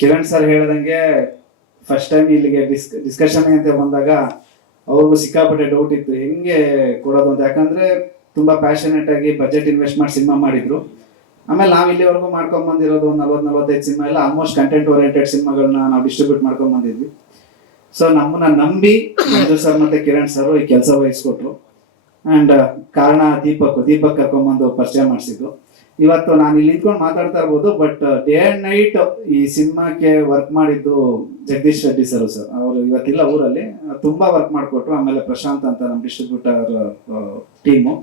Kiran sir ಹೇಳ್ದಂಗೆ first time ಇಲ್ಲಿಗೆ discussion ಅಂತ ಬಂದಾಗ ಅವ್ರಿಗೂ ಸಿಕ್ಕಾಪಟ್ಟೆ ಡೌಟ್ ಇತ್ತು ಹೆಂಗೆ ಕೊಡೋದು ಅಂತ. ಯಾಕಂದ್ರೆ ತುಂಬಾ ಪ್ಯಾಷನೇಟ್ ಆಗಿ ಬಜೆಟ್ ಇನ್ವೆಸ್ಟ್ ಮಾಡಿ ಸಿನಿಮಾ ಮಾಡಿದ್ರು. ಆಮೇಲೆ ನಾವು ಇಲ್ಲಿವರೆಗೂ ಮಾಡ್ಕೊಂಡ್ ಬಂದಿರೋದು ಒಂದು 40-45 ಸಿನಿಮಾ ಎಲ್ಲ ಆಲ್ಮೋಸ್ಟ್ ಕಂಟೆಂಟ್ ಓರಿಯೆಂಟೆಡ್ ಸಿನಿಮಾಗಳನ್ನ ನಾವು ಡಿಸ್ಟ್ರಿಬ್ಯೂಟ್ ಮಾಡ್ಕೊಂಡ್ ಬಂದಿದ್ವಿ. ಸೊ ನಮ್ಮನ್ನ ನಂಬಿ ಮಂಜು ಸರ್ ಮತ್ತೆ ಕಿರಣ್ ಸರ್ ಈ ಕೆಲಸ ವಹಿಸ್ಕೊಟ್ರು. ಅಂಡ್ ಕಾರಣ ದೀಪಕ್ ಕರ್ಕೊಂಡ್ಬಂದು ಪರಿಚಯ ಮಾಡಿಸಿದ್ರು. ಇವತ್ತು ನಾನು ಇಲ್ಲಿ ನಿಂತ್ಕೊಂಡು ಮಾತಾಡ್ತಾ ಇರ್ಬೋದು, ಬಟ್ ಡೇ ಅಂಡ್ ನೈಟ್ ಈ ಸಿನಿಮಾಕ್ಕೆ ವರ್ಕ್ ಮಾಡಿದ್ದು ಜಗದೀಶ್ ರೆಡ್ಡಿ ಸರ್. ಅವರು ಇವತ್ತಿಲ್ಲ ಊರಲ್ಲಿ, ತುಂಬಾ ವರ್ಕ್ ಮಾಡಿಕೊಟ್ರು. ಆಮೇಲೆ ಪ್ರಶಾಂತ್ ಅಂತ ನಮ್ಮ ಡಿಸ್ಟ್ರಿಬ್ಯೂಟರ್ ಟೀಮು.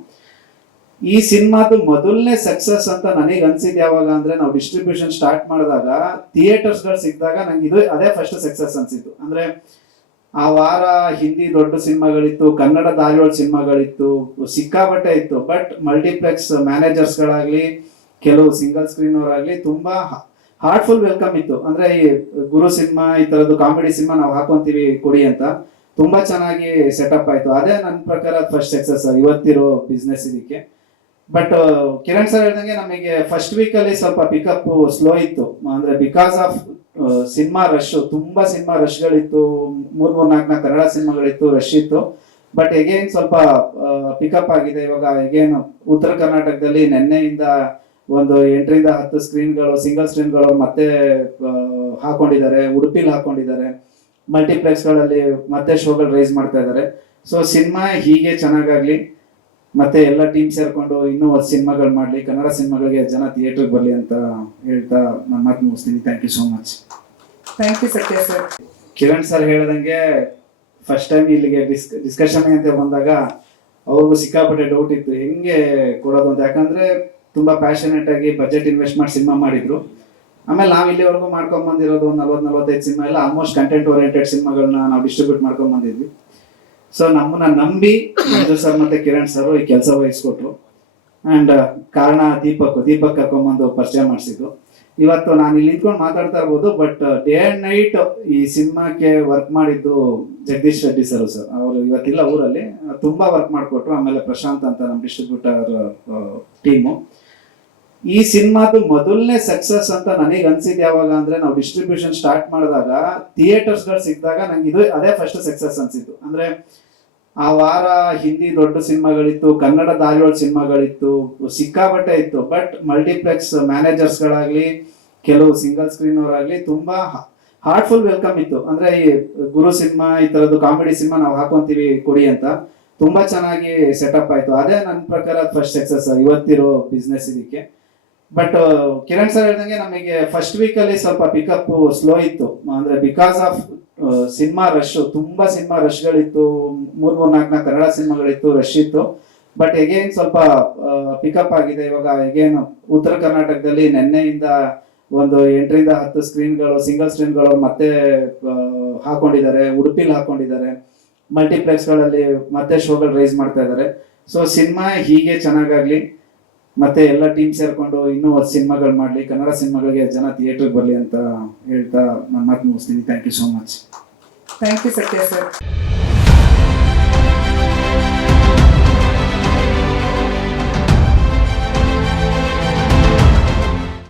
ಈ ಸಿನಿಮಾದು ಮೊದಲನೇ ಸಕ್ಸಸ್ ಅಂತ ನನಗೆ ಅನ್ಸಿದ್ ಯಾವಾಗ ಅಂದ್ರೆ, ನಾವು ಡಿಸ್ಟ್ರಿಬ್ಯೂಷನ್ ಸ್ಟಾರ್ಟ್ ಮಾಡಿದಾಗ ಥಿಯೇಟರ್ಸ್ ಗಳು ಸಿಕ್ಕಿದಾಗ ನಂಗೆ ಇದು ಅದೇ ಫಸ್ಟ್ ಸಕ್ಸಸ್ ಅನ್ಸಿತ್ತು. ಅಂದ್ರೆ ಆ ವಾರ ಹಿಂದಿ ದೊಡ್ಡ ಸಿನಿಮಾಗಳಿತ್ತು, ಕನ್ನಡ ದಾರಿಯೊಳ ಸಿನಿಮಾಗಳಿತ್ತು, ಸಿಕ್ಕಾಬಟ್ಟೆ ಇತ್ತು. ಬಟ್ ಮಲ್ಟಿಪ್ಲೆಕ್ಸ್ ಮ್ಯಾನೇಜರ್ಸ್ ಗಳಾಗ್ಲಿ, ಕೆಲವು ಸಿಂಗಲ್ ಸ್ಕ್ರೀನ್ ಅವರಾಗ್ಲಿ ತುಂಬಾ ಹಾರ್ಟ್ಫುಲ್ ವೆಲ್ಕಮ್ ಇತ್ತು. ಅಂದ್ರೆ ಈ ಗುರು ಸಿನಿಮಾ ಈ ತರದ್ದು ಕಾಮಿಡಿ ಸಿನಿಮಾ ನಾವು ಹಾಕೊಂತೀವಿ ಕೊಡಿ ಅಂತ ತುಂಬಾ ಚೆನ್ನಾಗಿ ಸೆಟಪ್ ಆಯ್ತು. ಅದೇ ನನ್ನ ಪ್ರಕಾರ ಫಸ್ಟ್ ಸಕ್ಸಸ್ ಇವತ್ತಿರೋ ಬಿಸ್ನೆಸ್ ಇದಕ್ಕೆ. ಬಟ್ ಕಿರಣ್ ಸರ್ ಹೇಳ್ದಂಗೆ ನಮಗೆ ಫಸ್ಟ್ ವೀಕ್ ಅಲ್ಲಿ ಸ್ವಲ್ಪ ಪಿಕಪ್ ಸ್ಲೋ ಇತ್ತು. ಅಂದ್ರೆ ಬಿಕಾಸ್ ಆಫ್ ಸಿನಿಮಾ ರಶ್, ತುಂಬಾ ಸಿನಿಮಾ ರಶ್ಗಳಿತ್ತು. 3-4 ಕನ್ನಡ ಸಿನಿಮಾಗಳಿತ್ತು, ರಶ್ ಇತ್ತು. ಬಟ್ ಎಗೇನ್ ಸ್ವಲ್ಪ ಪಿಕಪ್ ಆಗಿದೆ ಇವಾಗ. ಎಗೇನ್ ಉತ್ತರ ಕರ್ನಾಟಕದಲ್ಲಿ ನಿನ್ನೆಯಿಂದ ಒಂದು 8-10 ಸ್ಕ್ರೀನ್ಗಳು, ಸಿಂಗಲ್ ಸ್ಕ್ರೀನ್ಗಳು ಮತ್ತೆ ಹಾಕೊಂಡಿದ್ದಾರೆ. ಉಡುಪಿಲಿ ಹಾಕೊಂಡಿದ್ದಾರೆ. ಮಲ್ಟಿಪ್ಲೆಕ್ಸ್ ಗಳಲ್ಲಿ ಮತ್ತೆ ಶೋಗಳು ರೈಸ್ ಮಾಡ್ತಾ ಇದ್ದಾರೆ. ಸೊ ಸಿನಿಮಾ ಹೀಗೆ ಚೆನ್ನಾಗಾಗ್ಲಿ, ಮತ್ತೆ ಎಲ್ಲ ಟೀಮ್ ಸೇರ್ಕೊಂಡು ಇನ್ನೂ ಸಿನಿಮಾಗಳು ಮಾಡ್ಲಿ, ಕನ್ನಡ ಸಿನಿಮಾಗಳಿಗೆ ಜನ ಥಿಯೇಟರ್ಗೆ ಬರ್ಲಿ ಅಂತ ಹೇಳ್ತಾ ನಾನು ಮಾತು ಮುಗಿಸ್ತೀನಿ. Thank you so much. Thank you Satya sir. Kiran sir ಹೇಳ್ದಂಗೆ ಫಸ್ಟ್ ಟೈಮ್ ಇಲ್ಲಿಗೆ ಡಿಸ್ಕಷನ್ ಅಂತ ಬಂದಾಗ ಅವ್ರಿಗೂ ಸಿಕ್ಕಾಪಟ್ಟೆ ಡೌಟ್ ಇತ್ತು ಹೆಂಗೆ ಕೊಡೋದು ಅಂತ. ಯಾಕಂದ್ರೆ ತುಂಬಾ ಪ್ಯಾಷನೇಟ್ ಆಗಿ ಬಜೆಟ್ ಇನ್ವೆಸ್ಟ್ ಮಾಡಿ ಸಿನಿಮಾ ಮಾಡಿದ್ರು. ಆಮೇಲೆ ನಾವು ಇಲ್ಲಿವರೆಗೂ ಮಾಡ್ಕೊಂಡ್ ಬಂದಿರೋದು ಒಂದು 40-45 ಸಿನಿಮಾ ಎಲ್ಲ ಆಲ್ಮೋಸ್ಟ್ ಕಂಟೆಂಟ್ ಓರಿಯೆಂಟೆಡ್ ಸಿನಿಮಾಗಳನ್ನ ನಾವು ಡಿಸ್ಟ್ರಿಬ್ಯೂಟ್ ಮಾಡ್ಕೊಂಡ್ ಬಂದಿದ್ವಿ. ಸೊ ನಮ್ಮನ್ನ ನಂಬಿ ಮಂಜು ಸರ್ ಮತ್ತೆ ಕಿರಣ್ ಸರ್ ಈ ಕೆಲಸ ವಹಿಸ್ಕೊಟ್ರು. ಅಂಡ್ ಕಾರಣ ದೀಪಕ್ ಕರ್ಕೊಂಡ್ಬಂದು ಪರಿಚಯ ಮಾಡಿಸಿದ್ರು. ಇವತ್ತು ನಾನು ಇಲ್ಲಿ ನಿಂತ್ಕೊಂಡು ಮಾತಾಡ್ತಾ ಇರ್ಬೋದು, ಬಟ್ ಡೇ ಅಂಡ್ ನೈಟ್ ಈ ಸಿನಿಮಾಕ್ಕೆ ವರ್ಕ್ ಮಾಡಿದ್ದು ಜಗದೀಶ್ ರೆಡ್ಡಿ ಸರ್. ಅವರು ಇವತ್ತಿಲ್ಲ ಊರಲ್ಲಿ, ತುಂಬಾ ವರ್ಕ್ ಮಾಡಿಕೊಟ್ರು. ಆಮೇಲೆ ಪ್ರಶಾಂತ್ ಅಂತ ನಮ್ಮ ಡಿಸ್ಟ್ರಿಬ್ಯೂಟರ್ ಟೀಮು. ಈ ಸಿನಿಮಾದು ಮೊದಲನೇ ಸಕ್ಸಸ್ ಅಂತ ನನಗೆ ಅನ್ಸಿದ್ ಯಾವಾಗ ಅಂದ್ರೆ, ನಾವು ಡಿಸ್ಟ್ರಿಬ್ಯೂಷನ್ ಸ್ಟಾರ್ಟ್ ಮಾಡಿದಾಗ ಥಿಯೇಟರ್ಸ್ ಗಳು ಸಿಕ್ಕಿದಾಗ ನಂಗೆ ಇದು ಅದೇ ಫಸ್ಟ್ ಸಕ್ಸಸ್ ಅನ್ಸಿತ್ತು. ಅಂದ್ರೆ ಆ ವಾರ ಹಿಂದಿ ದೊಡ್ಡ ಸಿನಿಮಾಗಳಿತ್ತು, ಕನ್ನಡ ದಾರಿಯೊಳ ಸಿನಿಮಾಗಳಿತ್ತು, ಸಿಕ್ಕಾಬಟ್ಟೆ ಇತ್ತು. ಬಟ್ ಮಲ್ಟಿಪ್ಲೆಕ್ಸ್ ಮ್ಯಾನೇಜರ್ಸ್ ಗಳಾಗ್ಲಿ, ಕೆಲವು ಸಿಂಗಲ್ ಸ್ಕ್ರೀನ್ ಅವರಾಗ್ಲಿ ತುಂಬಾ ಹಾರ್ಟ್ಫುಲ್ ವೆಲ್ಕಮ್ ಇತ್ತು. ಅಂದ್ರೆ ಈ ಗುರು ಸಿನಿಮಾ ಈ ತರದ್ದು ಕಾಮಿಡಿ ಸಿನಿಮಾ ನಾವು ಹಾಕೊಂತೀವಿ ಕೊಡಿ ಅಂತ ತುಂಬಾ ಚೆನ್ನಾಗಿ ಸೆಟಪ್ ಆಯ್ತು. ಅದೇ ನನ್ನ ಪ್ರಕಾರ ಫಸ್ಟ್ ಸಕ್ಸಸ್ ಇವತ್ತಿರೋ ಬಿಸ್ನೆಸ್ ಇದಕ್ಕೆ. ಬಟ್ ಕಿರಣ್ ಸರ್ ಹೇಳ್ದಂಗೆ ನಮಗೆ ಫಸ್ಟ್ ವೀಕ್ ಅಲ್ಲಿ ಸ್ವಲ್ಪ ಪಿಕಪ್ ಸ್ಲೋ ಇತ್ತು. ಅಂದ್ರೆ ಬಿಕಾಸ್ ಆಫ್ ಸಿನಿಮಾ ರಶ್, ತುಂಬಾ ಸಿನಿಮಾ ರಶ್ಗಳಿತ್ತು. 3-4 ಕನ್ನಡ ಸಿನಿಮಾಗಳಿತ್ತು, ರಶ್ ಇತ್ತು. ಬಟ್ ಎಗೇನ್ ಸ್ವಲ್ಪ ಪಿಕಪ್ ಆಗಿದೆ ಇವಾಗ. ಎಗೇನ್ ಉತ್ತರ ಕರ್ನಾಟಕದಲ್ಲಿ ನಿನ್ನೆಯಿಂದ ಒಂದು 8-10 ಸ್ಕ್ರೀನ್ಗಳು, ಸಿಂಗಲ್ ಸ್ಕ್ರೀನ್ಗಳು ಮತ್ತೆ ಹಾಕೊಂಡಿದ್ದಾರೆ. ಉಡುಪಿಲಿ ಹಾಕೊಂಡಿದ್ದಾರೆ. ಮಲ್ಟಿಪ್ಲೆಕ್ಸ್ ಗಳಲ್ಲಿ ಮತ್ತೆ ಶೋಗಳು ರೈಸ್ ಮಾಡ್ತಾ ಇದ್ದಾರೆ. ಸೊ ಸಿನಿಮಾ ಹೀಗೆ ಚೆನ್ನಾಗಾಗ್ಲಿ, ಮತ್ತೆ ಎಲ್ಲ ಟೀಮ್ ಸೇರ್ಕೊಂಡು ಇನ್ನೂ ಸಿನಿಮಾಗಳು ಮಾಡ್ಲಿ, ಕನ್ನಡ ಸಿನಿಮಾಗಳಿಗೆ ಜನ ಥಿಯೇಟರ್ಗೆ ಬರ್ಲಿ ಅಂತ ಹೇಳ್ತಾ ನಾನು ಮಾತು ಮುಗಿಸ್ತೀನಿ. Thank you so much. Thank you Satya sir.